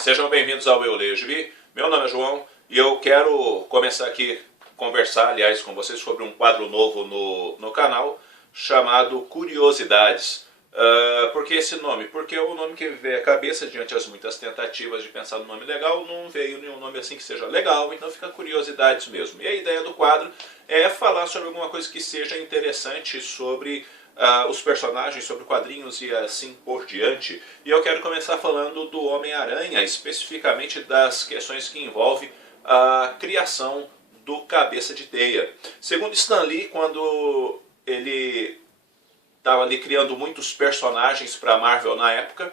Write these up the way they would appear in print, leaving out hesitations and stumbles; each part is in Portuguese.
Sejam bem-vindos ao Eu Leio Gibi. Meu nome é João e eu quero começar aqui a conversar, aliás, com vocês sobre um quadro novo no canal chamado Curiosidades. Por que esse nome? Porque é o nome que veio à cabeça diante das muitas tentativas de pensar no nome legal, não veio nenhum nome assim que seja legal, então fica Curiosidades mesmo. E a ideia do quadro é falar sobre alguma coisa que seja interessante sobre os personagens, sobre quadrinhos e assim por diante. E eu quero começar falando do Homem-Aranha, especificamente das questões que envolvem a criação do Cabeça de Teia. Segundo Stan Lee, quando ele estava ali criando muitos personagens para a Marvel na época,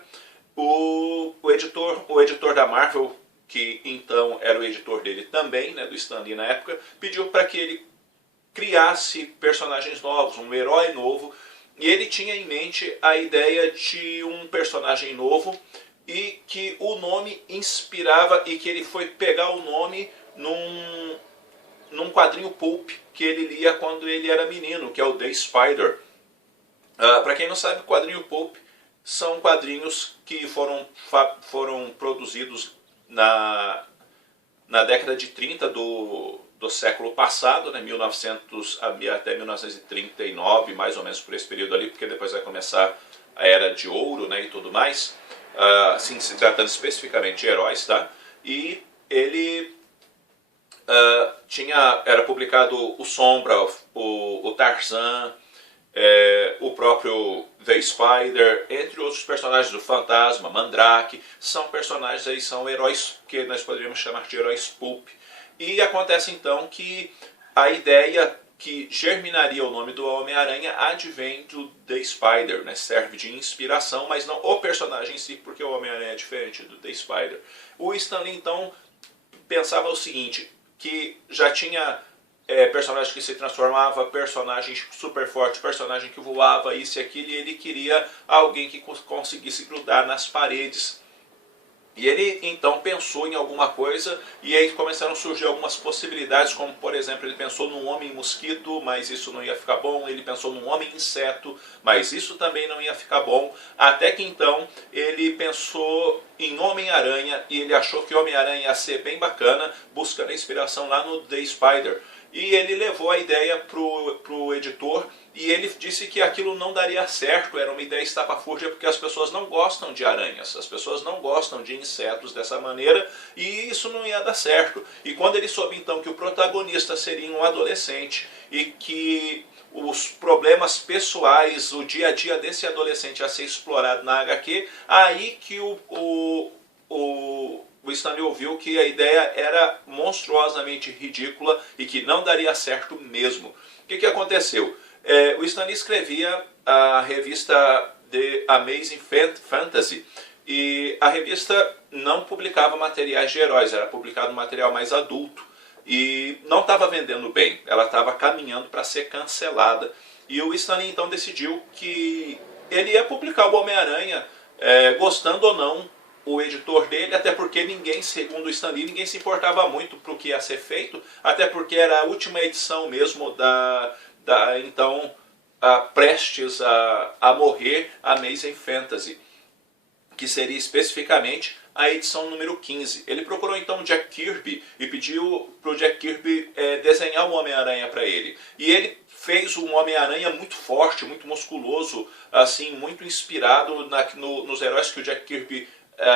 o editor da Marvel, que então era o editor dele também, né, do Stan Lee na época, pediu para que ele criasse personagens novos, um herói novo, e ele tinha em mente a ideia de um personagem novo e que o nome inspirava, e que ele foi pegar o nome num quadrinho pulp que ele lia quando ele era menino, que é o The Spider. Para quem não sabe, quadrinho pulp são quadrinhos que foram produzidos na década de 30 do século passado, né, 1900 até 1939, mais ou menos por esse período ali, porque depois vai começar a Era de Ouro, né, e tudo mais, assim, se tratando especificamente de heróis, tá? E ele era publicado o Sombra, o Tarzan, o próprio The Spider, entre outros personagens do Fantasma, Mandrake, são personagens aí, são heróis que nós poderíamos chamar de heróis pulp. E acontece então que a ideia que germinaria o nome do Homem-Aranha advém do The Spider, né? Serve de inspiração, mas não o personagem em si, porque o Homem-Aranha é diferente do The Spider. O Stan Lee então pensava o seguinte, que já tinha personagem que se transformava, personagem super forte, personagem que voava, isso e aquilo, e ele queria alguém que conseguisse grudar nas paredes. E ele então pensou em alguma coisa, e aí começaram a surgir algumas possibilidades, como por exemplo, ele pensou num homem-mosquito, mas isso não ia ficar bom. Ele pensou num homem-inseto, mas isso também não ia ficar bom. Até que então ele pensou em Homem-Aranha, e ele achou que Homem-Aranha ia ser bem bacana, buscando inspiração lá no The Spider. E ele levou a ideia pro editor, e ele disse que aquilo não daria certo, era uma ideia estapafúrdia, porque as pessoas não gostam de aranhas, as pessoas não gostam de insetos dessa maneira, e isso não ia dar certo. E quando ele soube então que o protagonista seria um adolescente, e que os problemas pessoais, o dia a dia desse adolescente ia ser explorado na HQ, aí que o Stan Lee ouviu que a ideia era monstruosamente ridícula e que não daria certo mesmo. O que aconteceu? O Stan Lee escrevia a revista The Amazing Fantasy, e a revista não publicava materiais de heróis, era publicado material mais adulto, e não estava vendendo bem, ela estava caminhando para ser cancelada. E o Stan Lee então decidiu que ele ia publicar o Homem-Aranha, gostando ou não o editor dele, até porque ninguém, segundo o Stan Lee, ninguém se importava muito para o que ia ser feito, até porque era a última edição mesmo então prestes a morrer Amazing Fantasy, que seria especificamente a edição número 15. Ele procurou então Jack Kirby e pediu para o Jack Kirby desenhar um Homem-Aranha para ele. E ele fez um Homem-Aranha muito forte, muito musculoso, assim, muito inspirado nos heróis que o Jack Kirby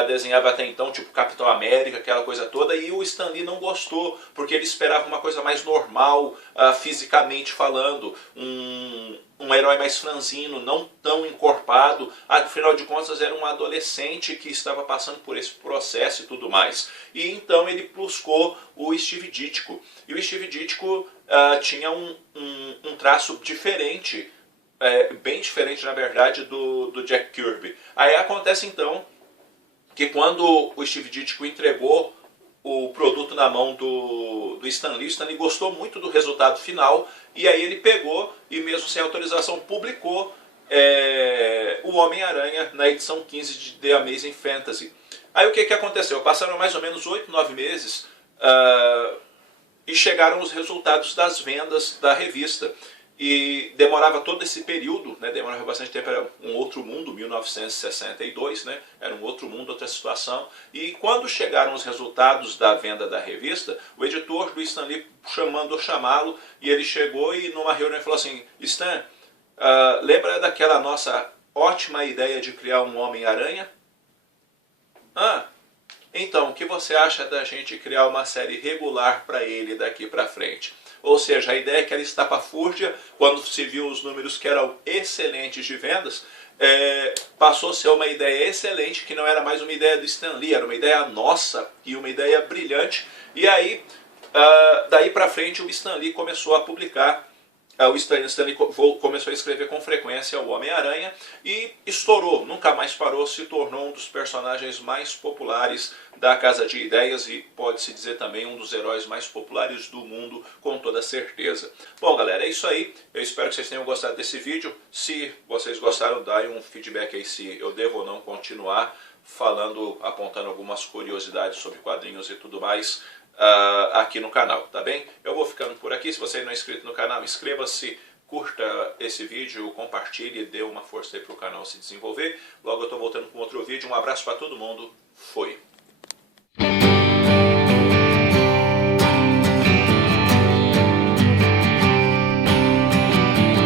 desenhava até então, tipo Capitão América, aquela coisa toda, e o Stan Lee não gostou, porque ele esperava uma coisa mais normal, fisicamente falando, um herói mais franzino, não tão encorpado. Afinal de contas era um adolescente que estava passando por esse processo e tudo mais. E então ele buscou o Steve Ditko, e o Steve Ditko tinha um traço diferente, bem diferente na verdade do Jack Kirby. Aí acontece então que quando o Steve Ditko entregou o produto na mão do Stan Lee gostou muito do resultado final, e aí ele pegou e mesmo sem autorização publicou o Homem-Aranha na edição 15 de The Amazing Fantasy. Aí o que aconteceu? Passaram mais ou menos 8, 9 meses e chegaram os resultados das vendas da revista. e demorava todo esse período, né, demorava bastante tempo, era um outro mundo, 1962, né, era um outro mundo, outra situação. E quando chegaram os resultados da venda da revista, o editor do Stan Lee mandou chamá-lo, e ele chegou e numa reunião falou assim: Stan, lembra daquela nossa ótima ideia de criar um Homem-Aranha? Então, o que você acha da gente criar uma série regular para ele daqui para frente? Ou seja, a ideia é que era estapafúrdia, quando se viu os números que eram excelentes de vendas, passou a ser uma ideia excelente, que não era mais uma ideia do Stan Lee, era uma ideia nossa e uma ideia brilhante. E aí, daí para frente, o Stan Lee começou a publicar. O Stan Lee começou a escrever com frequência o Homem-Aranha e estourou, nunca mais parou, se tornou um dos personagens mais populares da Casa de Ideias e pode-se dizer também um dos heróis mais populares do mundo, com toda certeza. Bom, galera, é isso aí. Eu espero que vocês tenham gostado desse vídeo. Se vocês gostaram, dá um feedback aí se eu devo ou não continuar falando, apontando algumas curiosidades sobre quadrinhos e tudo mais aqui no canal, tá bem? Eu vou ficando por aqui. Se você não é inscrito no canal, inscreva-se, curta esse vídeo, compartilhe, dê uma força aí para o canal se desenvolver. Logo eu estou voltando com outro vídeo. Um abraço para todo mundo. Fui!